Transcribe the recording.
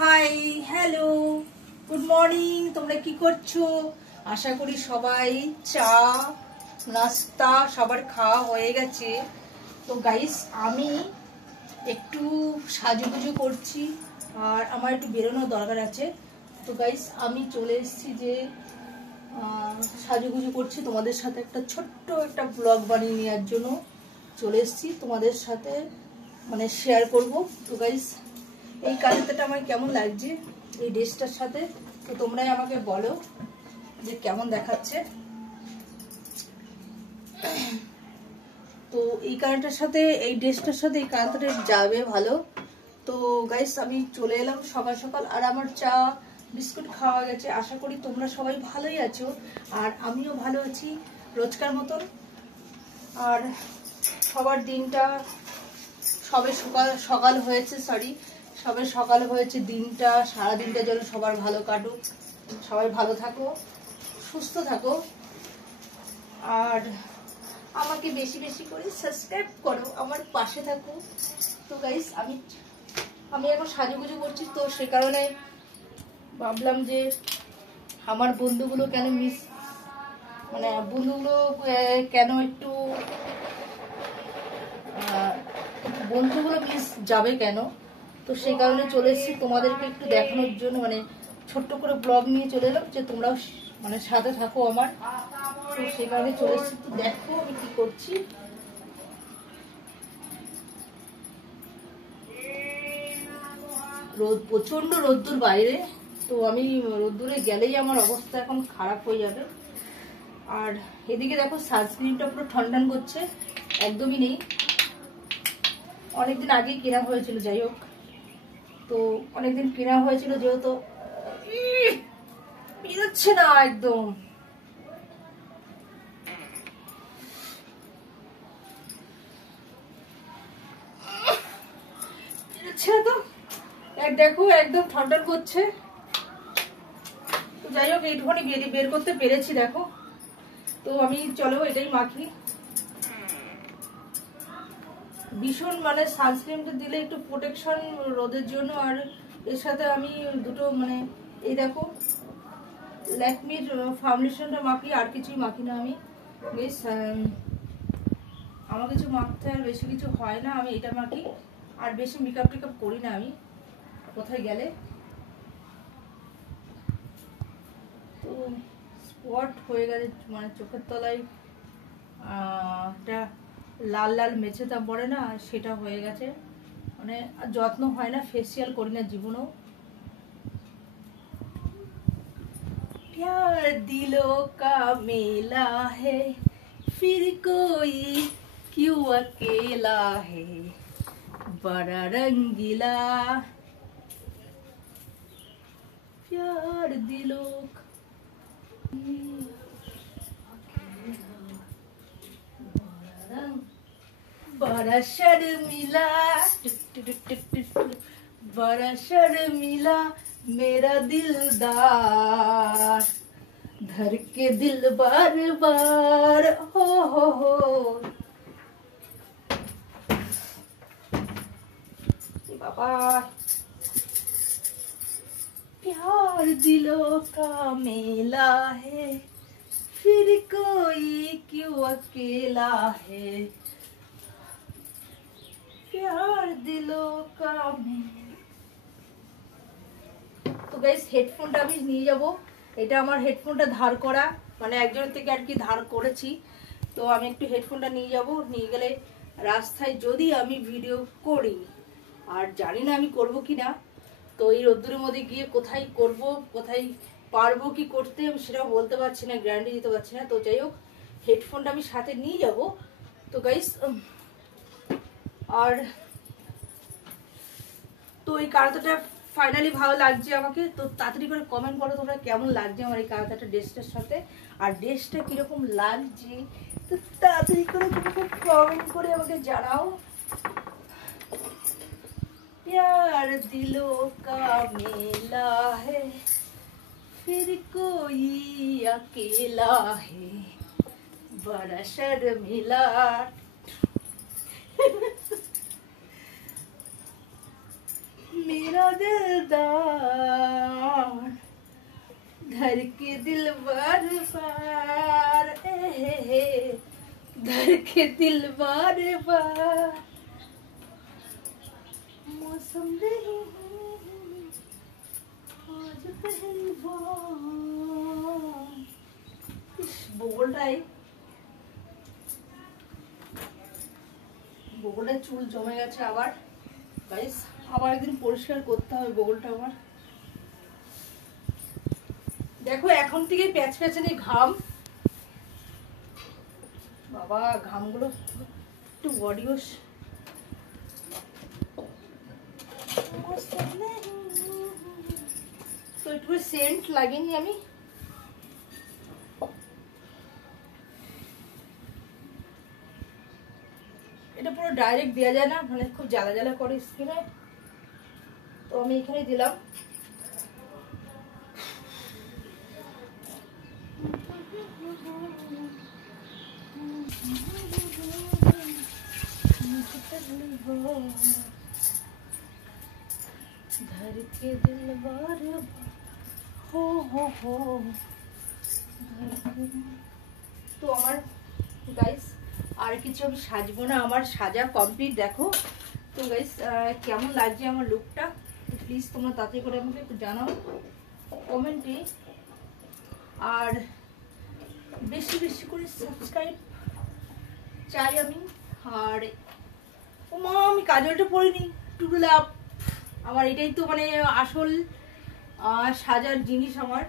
Hi hello good morning. তোমরা কি করছো? আশা করি সবাই চা নাস্তা সবার খাওয়া হয়ে গেছে। তো গাইস আমি একটু সাজুগুজু করছি আর আমার একটু বেরোনোর দরকার আছে। তো গাইস আমি চলে এসেছি যে সাজুগুজু করছি, তোমাদের সাথে একটা ছোট্ট একটা ব্লগ বানিয়ে নেওয়ার জন্য চলে এসেছি, তোমাদের সাথে মানে শেয়ার করব। তো গাইস এই কাজটা আমার কেমন লাগছে এই ড্রেসটার সাথে, তো তোমরাই আমাকে বলো যে কেমন দেখাচ্ছে। তো এই কালারটার সাথে এই ড্রেসটার সাথে এই কালারটা যাবে ভালো। তো গাইস আমি চলে এলাম সকাল সকাল, আর আমার চা বিস্কুট খাওয়া গেছে। আশা করি তোমরা সবাই ভালোই আছো আর আমিও ভালো আছি রোজকার মতন। আর সবার দিনটা সবে সকাল হয়েছে, সবে সকাল হয়েছে। দিনটা সারা দিনটা যেন সবার ভালো কাটুক, সবাই ভালো থাকো সুস্থ থাকো আর আমাকে বেশি বেশি করে সাবস্ক্রাইব করো, আমার পাশে থাকো। তো গাইস আমি এখন সাজুগুজু করছি, তো সে কারণে ভাবলাম যে আমার বন্ধুগুলো কেন বন্ধুগুলো কেন একটু মিস যাবে কেন, তো সেই কারণে চলে এসেছি তোমাদেরকে একটু দেখানোর জন্য, মানে ছোট্ট করে ব্লগ নিয়ে চলে এলাম যে তোমরাও মানে সাথে থাকো আমার। তো সেই কারণে চলে এসেছি। তো দেখো আমি কি করছি। প্রচন্ড রোদ্দুর বাইরে, তো আমি রোদ্দুরে গেলেই আমার অবস্থা এখন খারাপ হয়ে যাবে। আর এদিকে দেখো সানস্ক্রিনটা পুরো ঠনঠন করছে, একদমই নেই। অনেকদিন আগেই কেনা হয়েছিল, যাই হোক তো অনেকদিন কেনা হয়েছিল যেহেতু বেরোচ্ছে না একদম। বেরোচ্ছে না তো, দেখো একদম ঠনঠন করছে। তো যাই হোক এইটুখানি বের করতে পেরেছি দেখো। তো আমি চলো এটাই মাখি। ভীষণ মানে সানস্ক্রিনটা দিলে একটু প্রোটেকশন রোদের জন্য, আর এর সাথে আমি দুটো মানে এই দেখো ল্যাকমির ফাউন্ডেশনটা মাখি, আর কিছুই মাখি না আমি। বেশ আমার কিছু মাখতে আর বেশি কিছু হয় না, আমি এটা মাখি আর বেশি মেকআপ টেকআপ করি না আমি কোথায় গেলে। তো স্পট হয়ে গেছে মানে চোখের তলায় একটা লাল লাল মেছেটা পড়ে না, সেটা হয়ে গেছে। মানে যত্ন হয় না, ফেসিয়াল করি না জীবনেও। प्यार दिलों का मेला है, फिर कोई क्यों अकेला है, बड़ा रंगीला प्यार दिलों का बड़ा शर्मिला बड़ा शर्मिला मेरा दिलदार, धर के दिल बार बार हो बाबा। प्यार दिलों का मेला है, फिर कोई क्यों अकेला है, प्यार दिलों का मेला। তো গাইস হেডফোনটা আমি নিয়ে যাব, এটা আমার হেডফোনটা ধার করা, মানে একজনের থেকে আর কি ধার করেছি। তো আমি একটু হেডফোনটা নিয়ে যাব, নিয়ে গেলে রাস্তায় যদি আমি ভিডিও করি, আর জানি না আমি করব কি না, তো এই রোদ্দুরের মধ্যে গিয়ে কোথায় করব, কোথায় পারবো কি করতে আমি সেটাও বলতে পারছি না, গ্যারান্টি দিতে পারছি না। তো যাই হোক হেডফোনটা আমি সাথে নিয়ে যাব। তো গাইস আর তো এই কারতাটা ফাইনালি ভালো লাগছে আমাকে। তো তাড়াতাড়ি করে কমেন্ট করো তোমরা কেমন লাগছে আমার এই কারতাটা ড্রেসটার সাথে, আর ড্রেসটা কিরকম লাগছে, তো তাড়াতাড়ি করে কমেন্ট করে আমাকে জানাও। प्यार दिलों का मेला है, फिर कोई अकेला है, बड़ा शर्मिला मेरा दिलदार धर के दिल बार बार, धर के दिल बार बार, मौसम नहीं आज पहली बार। বগলটায় চুল জমে গেছে আবার গাইস, আবার একদিন পরিষ্কার করতে হবে বগলটা আমার। দেখো এখন থেকে প্যাচ প্যাচানি ঘাম, বাবা ঘামগুলো একটু বডি ওয়াশ। তো একটু সেন্ট লাগেনি আমি, এটা পুরো ডাইরেক্ট দেওয়া যায় না, মানে খুব জ্বালা জ্বালা করে স্কিনে, তো আমি এখানে দিলাম। धर के दिल बार हो তো আমার গাইস আর কিছু আমি সাজবো না, আমার সাজা কমপ্লিট। দেখো তো গাইস কেমন লাগছে আমার লুকটা, প্লিজ তোমরা তাড়াতাড়ি করে আমাকে একটু জানাও কমেন্টে, আর বেশি বেশি করে সাবস্ক্রাইব চাই আমি। আর ও মা আমি কাজলটা পরিনি, টুকলাপ আমার এটাই তো মানে আসল সাজার জিনিস আমার।